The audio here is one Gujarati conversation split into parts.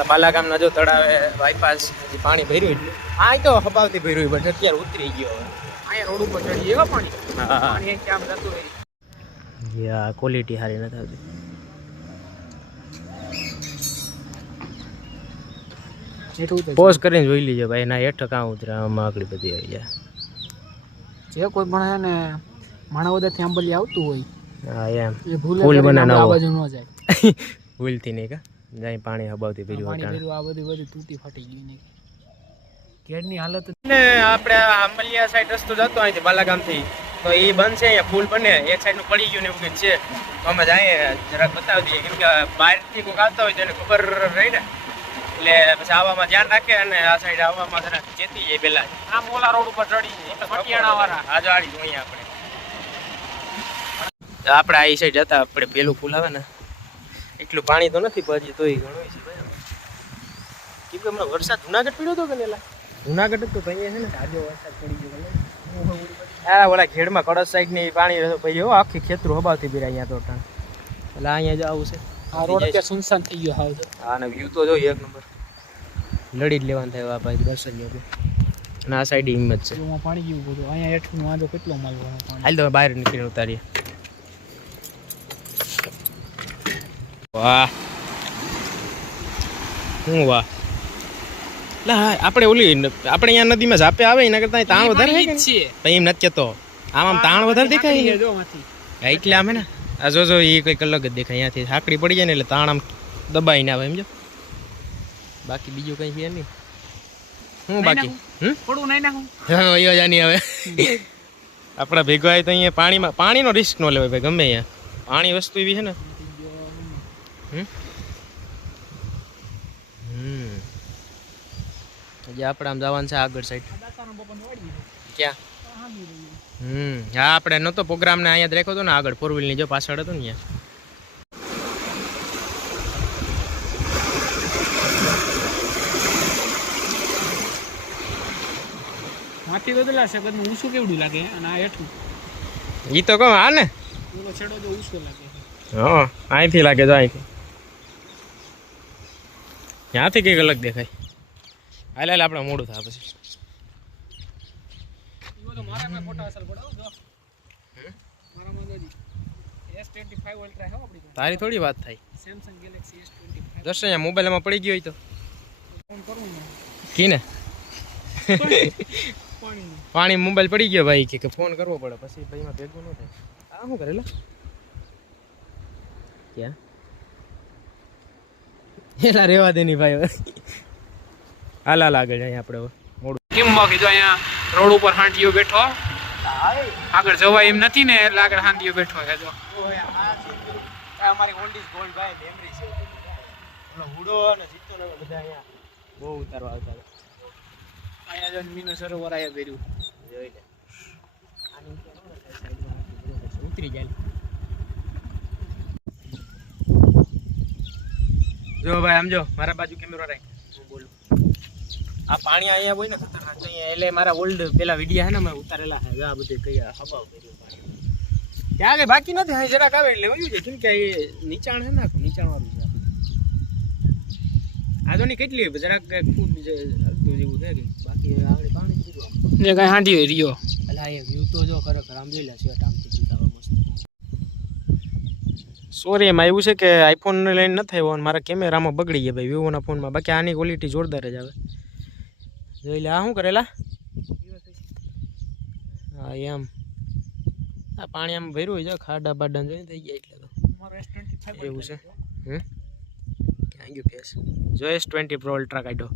આપણા બાલાગામના જો તળાવે બાયપાસ પાણી ભર્યું એટલે આ તો હબાવતી ભર્યું બટ અત્યારે ઉતરી ગયો અહીંયા રોડ ઉપર ચડી એવા પાણી. પાણી ક્યાં જતું રહી. યા ક્વોલિટી સારી નથી આવતી. પોઝ કરીને જોઈ લીજો ભાઈ ના હેઠ કાં ઉતરે આમાં આગળ બધી આવી જાય. જે કોઈ પણ હે ને માણાવદરથી આંબલી આવતું હોય હા એમ. ભૂલ પુલ બનાવવો. ન જાય. ભૂલથી નહીં કા? જાય પાણી હબાવતી ભર્યું પાણી વટાણ આ બધું બધું તૂટી ફાટી ગયું ને ઘેરની હાલત ને આપણે આંબલિયા સાઈડ રસ્તો જતો અહીંથી બાલાગામથી. તો એ બંધ છે અહીંયા પુલ બને. એક સાઈડનું પડી ગયું ને એવું કંઈક છે. તો અમે જઈએ જરાક બતાવી દઈએ. કેમ કે બહારથી કોઈક આવતા હોય તો એને ખબર રહી ને. એટલે પછી આવવામાં ધ્યાન રાખે અને આ સાઈડ આવવામાં જરાક ચેતી જાય પેલા. આમ ઓલા રોડ ઉપર ચડી પટિયાણા વાળા આ જાળી જોઈએ આપણે. આપણે આ સાઈડ જતા આપણે પેલું પુલ આવે ને. એટલું પાણી તો નથી ભાજી તોય ઘણું છે કેમ કે હમણાં વરસાદ જુનાગઢ પડ્યો હતો કે પેલા જુનાગઢ જ તો ભાઈ છે ને આજો વરસાદ પડી ગયો આ ઓલા ખેડમાં કળશ સાઈડની પાણી ભાઈ હો આખી ખેતરું હબાવતી બી અહીંયા તો ટાણ. એટલે અહીંયા જ આવું છે. આ રોડ અત્યારે સુનસાન થઈ ગયો હાવ હા ને વ્યૂ તો જોઈએ એક નંબર. લડી જ લેવાનું થાય આ ભાઈ દર્શન જો અને આ સાઈડ હિંમત છે. એમાં પાણી ગયું બધું. અહીંયા હેઠું વાંધો કેટલો માલ હાલ તો બહાર નીકળી ઉતારીએ. વાહ. હું વાહ. લા આપણે ઓલી આપણે અહીંયા નદીમાં ઝાપે આવે એના કરતા તાણ વધારે છે નહીં? એમ નથી કેતો. આમ આમ તાણ વધારે દેખાય જો એટલે આમ ને? આ જો જો એ કંઈક અલગ જ દેખાય. અહીંયાથી સાંકડી પડી જાય ને એટલે તાણ આમ દબાઈને આવે સમજો બાકી બીજું કંઈ છે નહીં. હું બાકી? હમ? થોડું નહીં નાખું. હા એ જાની હવે આપણા ભેગો આવે તો અહીંયા પાણીમાં પાણીનો રિસ્ક ન લેવાય ભાઈ ગમે અહીંયા. પાણી વસ્તુ એવી છે ને હમ? હમ. હજી આપણે આમ જવાનું છે આગળ સાઈડ ક્યાં? હમ. હા આપણે નહોતો પ્રોગ્રામ ને અહીંયા જ રાખ્યો હતો ને આગળ ફોર વ્હીલની જો પાછળ હતો ને તો ઊંચું કેવડું લાગે? અને આ હેઠું. ઈ તો કહું હા ને? છેડો જો ઊંચો લાગે. હા અહીંથી લાગે જો અહીંથી. ત્યાંથી કંઈક અલગ દેખાય. હાલ હાલ આપણે મોડું થાય પછી. તારી થોડી વાત થાય. દર્શન અહીંયા મોબાઈલમાં પડી ગયો હોય તો. કીને? પાણી. મોબાઈલ પડી ગયો ભાઈ કે કે ફોન કરવો પડે પછી ભાઈમાં ભેગું ન થાય. આ શું કરેલા ક્યાં? એલા રેવા દેની ભાઈ હાલ હાલ આગળ જાય આપણે મોડું કેમ બાકી જો અહીંયા રોડ ઉપર હાંડીઓ બેઠો? આગળ જવાય એમ નથી ને, એટલે આગળ હાંડીઓ બેઠો છે જો. અમારી ઓલ્ડ ઇઝ ગોલ્ડ ભાઈ મેમરી છે. ઓલો હુડો અને જીતો ને બધા અહીંયા. બહુ ઉતારવા આવતા અહીંયા જો મીનો સરોવર આયા કર્યું જોઈ લે. છે. ઉતરી જાય જો ભાઈ આમ જો મારા બાજુ કેમેરો રાખ. હું બોલું. આ પાણી અહીંયા હોય ને ખતરનાક અહીંયા એટલે મારા ઓલ્ડ પેલા વિડીયા હે ને મેં ઉતારેલા હે આ બધું કઈ હબાવ કર્યો પાણી ત્યાં આગળ બાકી નથી? અહીં જરાક આવે એટલે વયું છે કેમ કે એ નીચાણ છે ને નીચાણ વાળું છે આ તો ની કેટલી જરાક ફૂટ અડધું જેવું છે કે બાકી આવડી પાણી જ આમ. ને કઈ હાંડીઓ રહ્યો. એટલે આ વ્યૂ તો જો ખરેખર આમ જોઈ લે છે આમ સોરી એમાં એવું છે કે આઈફોન લઈને નથી આવ્યો અને મારા કેમેરામાં બગડી ગયા ભાઈ વિવોના ફોનમાં બાકી આની ક્વોલિટી જોરદાર જ આવે. જોઈ લે આ શું કરેલા? હા એમ. આ પાણી આમ ભર્યું હોય છે ખાડા બાડા જોઈને થઈ ગયા એટલે તો. એવું છે? હમ ક્યાં ગયું કેસ? જો એસ ટ્વેન્ટી પ્રો અલ્ટ્રા કાઢ્યો.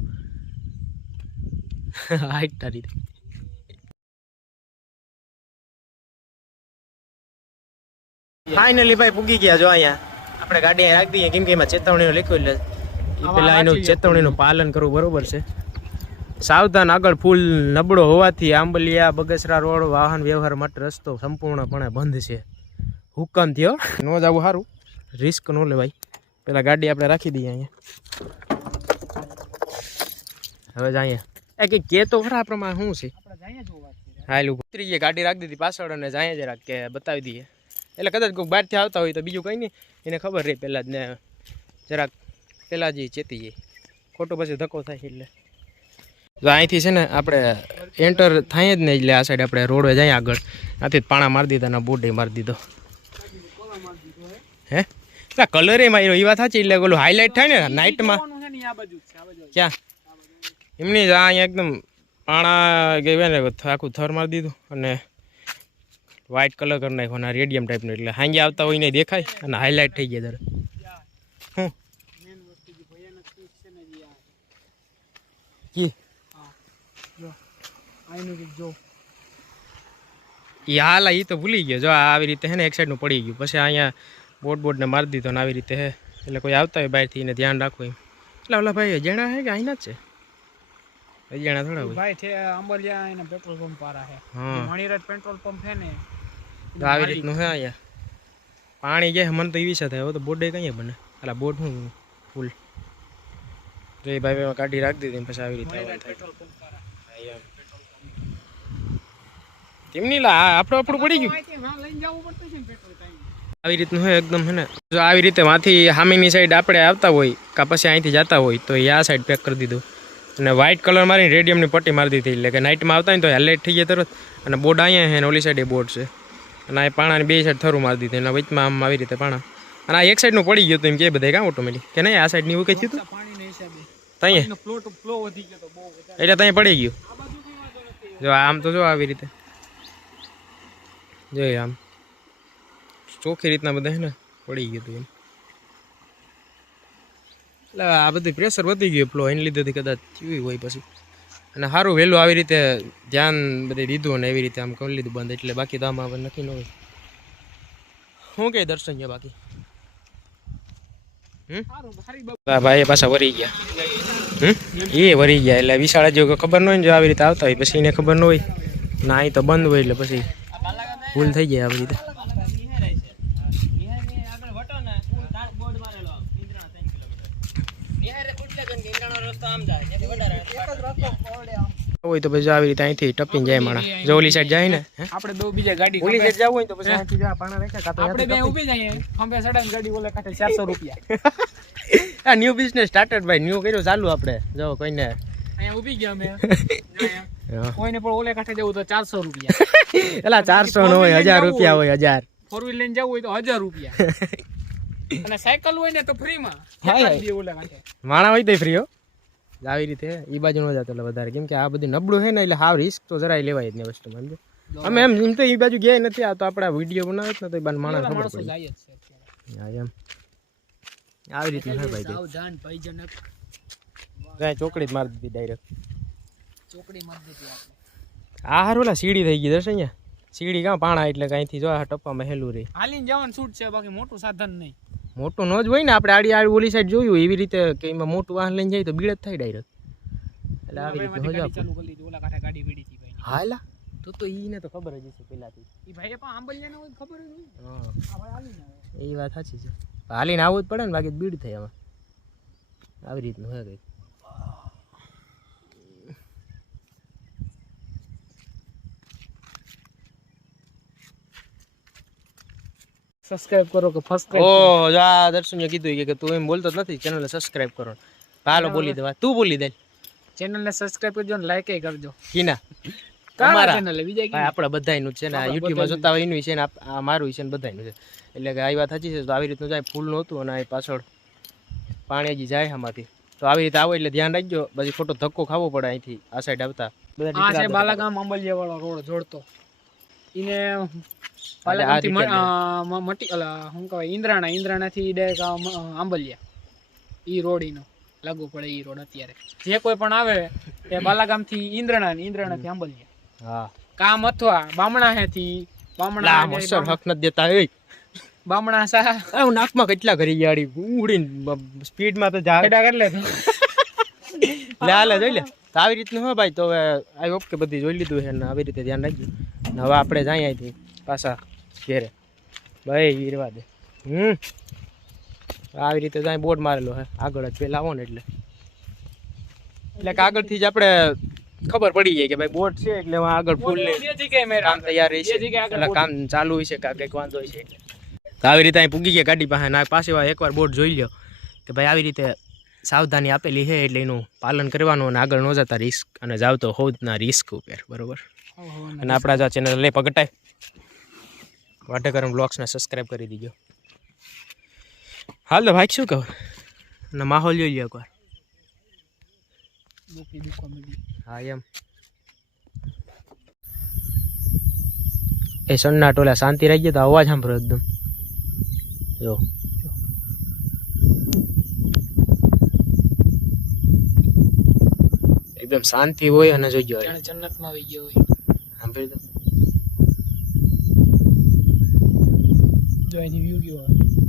હાઈટ તારી. ફાઇનલી ભાઈ પૂગી ગયા જો અહીંયા. આપણે ગાડી અહીં રાખી દઈએ કેમ કે એમાં ચેતવણીનું લખ્યું એટલે પેલા એનું ચેતવણીનું પાલન કરવું બરોબર છે. સાવધાન આગળ ફૂલ નબળો હોવાથી આંબલિયા બગસરા રોડ વાહન વ્યવહાર માટે રસ્તો સંપૂર્ણપણે બંધ છે. હુકમ થયો. ન જવું સારું રિસ્ક ન લેવાય. પેલા ગાડી આપણે રાખી દઈએ અહીંયા. હવે જાય એ કંઈક કે તો ખરા પ્રમાણે શું છે? જઈએ જો હાલ ઉતરી ગાડી રાખી દીધી પાછળ અને જાય રાખ કે બતાવી દઈએ. એટલે કદાચ કોઈ બહારથી આવતા હોય તો બીજું કંઈ નહીં. એને ખબર રહી પહેલાં જ ને જરાક પહેલાં જ ચેતી જાય. ખોટો પછી ધક્કો થાય એટલે. તો અહીંથી છે ને આપણે એન્ટર થાય જ નહીં એટલે આ સાઈડ આપણે રોડવે જાય આગળ. આથી જ પાણા મારી દીધા અને બોર્ડે મારી દીધો. હે? એટલે કલર એ માર્યો એ વાત સાચી એટલે ઓલું હાઇલાઇટ થાય ને નાઇટમાં ને ક્યાં? એમની જ આ અહીંયા એકદમ પાણા કહેવાય ને આખું થર મારી દીધું અને વ્હાઇટ કલર કરી નાખ્યો અને રેડિયમ ટાઈપનો એટલે હાંજે આવતા હોય ને દેખાય અને હાઇલાઇટ થઈ ગયા દર હું મેન વસ્તુ જે ભયાનક ચીજ છે ને જે આ કી હા જો આઈનું કંઈક જો એ હાલ એ તો ભૂલી ગયો. જો આ આવી રીતે હે ને એક સાઈડનું પડી ગયું. પછી અહીંયા બોર્ડ બોર્ડને મારી દીધો ને આવી રીતે હે. એટલે કોઈ આવતા હોય બહારથી એને ધ્યાન રાખવું એમ. એટલે ઓલા ભાઈ અજાણા હે કે અહીંના જ છે? અજાણા થોડા ભાઈ છે આંબલિયા એના પેટ્રોલ પંપ પારા છે હા. પેટ્રોલ પંપ છે ને તો આવી રીતનું હે અહીંયા. પાણી જે મને તો એવી સાથે હવે તો બોટ કઈ બને? એટલે બોર્ડ શું ફૂલ તો એ ભાઈ કાઢી રાખી દીધી પછી આવી રીતે આવી રીતનું હોય એકદમ હે ને. જો આવી રીતે માંથી સામેની સાઈડ આપણે આવતા હોય કાં પછી અહીંથી જતા હોય તો એ આ સાઈડ પેક કરી દીધું. અને વ્હાઇટ કલર મારીને રેડિયમની પટ્ટી મારી દીધી. એટલે કે નાઇટમાં આવતા હોય તો હેલાઇટ થઈ જાય તરત. અને બોર્ડ અહીંયા છે ને ઓલી સાઈડે બોર્ડ છે. અને આ પાણાની બે સાઈડ થરું મારી દીધી. એના વચમાં આમ આવી રીતે પાણા. અને આ એક સાઈડનું પડી ગયું હતું એમ કે બધા કાં ઓટોમેટિક કે નહીં? આ સાઈડની એવું કંઈ થયું હતું ત્યાં એટલે ત્યાં પડી ગયું. જો આમ તો જો આવી રીતે. જોઈએ આમ. ચોખ્ખી રીતના બધા હે ને પડી ગયું હતું એમ. એટલે આ બધું પ્રેશર વધી ગયું ફ્લો એને લીધેથી કદાચ થયું હોય પછી. અને સારું વહેલું આવી રીતે ધ્યાન બધી દીધું અને એવી રીતે આમ કરી લીધું બંધ એટલે બાકી તો આમાં નક્કી ન હોય. શું કહે દર્શન છે બાકી? ભાઈ પાછા વરી ગયા. હમ? એ વરી ગયા એટલે વિશાળ જો ખબર ન હોય ને જો આવી રીતે આવતા હોય પછી એને ખબર ન હોય. ના અહીં તો બંધ હોય એટલે પછી ભૂલ થઈ જાય આવી રીતે. હોય તો પછી આવી રીતે અહીંથી ટપીને જાય માણા જો ઓલી સાઈડ જાય ને આપણે બે બીજા ગાડી ઓલી સાઈડ જવું હોય તો પછી અહીંથી જા પાણા રાખ્યા કાતો આપણે બે ઊભી જઈએ ખંભે સડાઈને ગાડી ઓલે કાંઠે ચારસો રૂપિયા. આ ન્યુ બિઝનેસ સ્ટાર્ટેડ ભાઈ ન્યુ કર્યો ચાલુ આપણે. જો કોઈને. અહીંયા ઊભી ગયા અમે. કોઈને પણ ઓલે કાંઠે જવું તો ચારસો રૂપિયા. એલા 400 નો હોય હજાર રૂપિયા હોય હજાર. ફોર વ્હીલ લઈને જવું હોય તો હજાર રૂપિયા. અને સાયકલ હોય ને તો ફ્રીમાં હા, ઓલે કાંઠે? માણા હોય તો ફ્રી હો. આવી રીતે એ બાજુ ન જતો એટલે વધારે. કેમ કે આ બધું નબળું છે ને એટલે હાવ રિસ્ક તો જરાય લેવાય જ નહીં વસ્તુ સમજો અમે એમ એમ તો એ બાજુ ગયા નથી આ તો આપણા વીડિયો બનાવે ને તો એ બાને માણસ માણસો જાય જ છે એમ. આવી રીતે છે ભાઈ સાવધાન ભયજનક ચોકડી જ મારી દીધી ડાયરેક્ટ ચોકડી મત દીધી આપણે. આ હારું ઓલા સીડી થઈ ગઈ દર્શન અહીંયા? સીડી કાં પાણા એટલે કાંઈથી જો આ ટપ્પામાં હેલું રહી હાલીને જવાનું છૂટ છે બાકી મોટું સાધન નહીં. મોટું ન જ હોય ને આપણે આડી આડી ઓલી સાઈડ જોયું એવી રીતે કે એમાં મોટું વાહન લઈને જાય તો બીડ જ થાય ડાયરેક્ટ એટલે આવી રીતે ચાલુ કરી દીધી ઓલા કાંઠે ગાડી પડી હતી ભાઈ હા તો તો ઈને તો ખબર જ હશે પહેલાથી ઈ ભાઈ પણ આંબલિયાને હોય ખબર જ હોય. હા. ભાઈ એ વાત સાચી છે. હાલીને આવવું જ પડે ને બાકી બીડ થાય આમાં. આવી રીતનું હે કંઈક. સબસ્ક્રાઇબ કરો કે ફર્સ્ટ ઓ જા દર્શને કીધું કે- કે તું એમ બોલતો જ નથી ચેનલને સબસ્ક્રાઇબ કરો. હાલો બોલી દેવા તું બોલી દે. ચેનલને સબસ્ક્રાઇબ કરજો ને લાઈક કરજો. કીના તમારા ચેનલ બીજા ભાઈ આપણા બધાયનું છે ને આ યુટ્યુબમાં જોતા હોય એનું છે ને આ મારું છે ને બધાયનું છે. એટલે કે આવી વાત સાચી છે તો આવી રીતનું જાય ફૂલ નહોતું અને આ પાછળ પાણી હજી જાય આમાંથી. તો આવી રીતે આવો એટલે ધ્યાન રાખજો પછી ખોટો ધક્કો ખાવો પડે અહીંથી આ સાઈડ આવતા. આ છે બાલાગામ અંબલિયા વાળો રોડ જોડતો. ઈને મટી અલા શું કહેવાય ઇન્દ્રાણા ઇન્દ્રાણાથી ડાયરેક્ટ આંબલિયા. ઈ રોડ ઈનો લાગુ પડે ઈ રોડ અત્યારે. જે કોઈ પણ આવે એ બાલાગામથી ઇન્દ્રાણા ને ઇન્દ્રાણાથી આંબલિયા. હા. કામ અથવા બામણા હેથી બામણા હક ન દેતા એ બામણા સા હું નાકમાં કેટલા ઘરી ગાડી ઉડીને સ્પીડમાં તો જા ખેડા કરી લે લાલે જોઈ લે. તો આવી રીતનું હોય ભાઈ તો હવે આઈ ઓકે બધી જોઈ લીધું છે ને આવી રીતે ધ્યાન રાખજો. હવે આપણે જાય અહીંથી. પાછા ઘેરે. ભાઈ વીરવા દે. હમ. આવી રીતે જાય બોર્ડ મારેલો હે. આગળ જ પેલા આવો ને એટલે. એટલે આગળથી જ આપણે ખબર પડી જાય કે ભાઈ બોર્ડ છે એટલે આગળ ફૂલ ને કામ તૈયાર છે. એટલે કામ ચાલુ છે કાં કંઈક વાંધો છે. એટલે તો આવી રીતે અહીં પૂગી ગયા ગાડી પાસે ના પાસે એકવાર બોર્ડ જોઈ લ્યો. કે ભાઈ આવી રીતે સાવધાની આપેલી છે એટલે એનું પાલન કરવાનું અને આગળ ન જતા રિસ્ક અને જાવ તો હોદના રિસ્ક ઉપર. બરોબર? અને આપણા જો ચેનલ લે પગટાય. વાટેકરમ બ્લોગ્સને સબસ્ક્રાઈબ કરી દીજો. હાલ તો ભાઈ શું કહો? અને માહોલ જોઈ લો એકવાર. હા એમ. એ સન્નાટ ટોલા શાંતિ રહી ગયો તો અવાજ સાંભળો એકદમ. જો. એકદમ શાંતિ હોય અને જોઈ ગયો જન્નતમાં આવી ગયો હોય. સાંભળી દો જો એની વ્યૂ કેવો હોય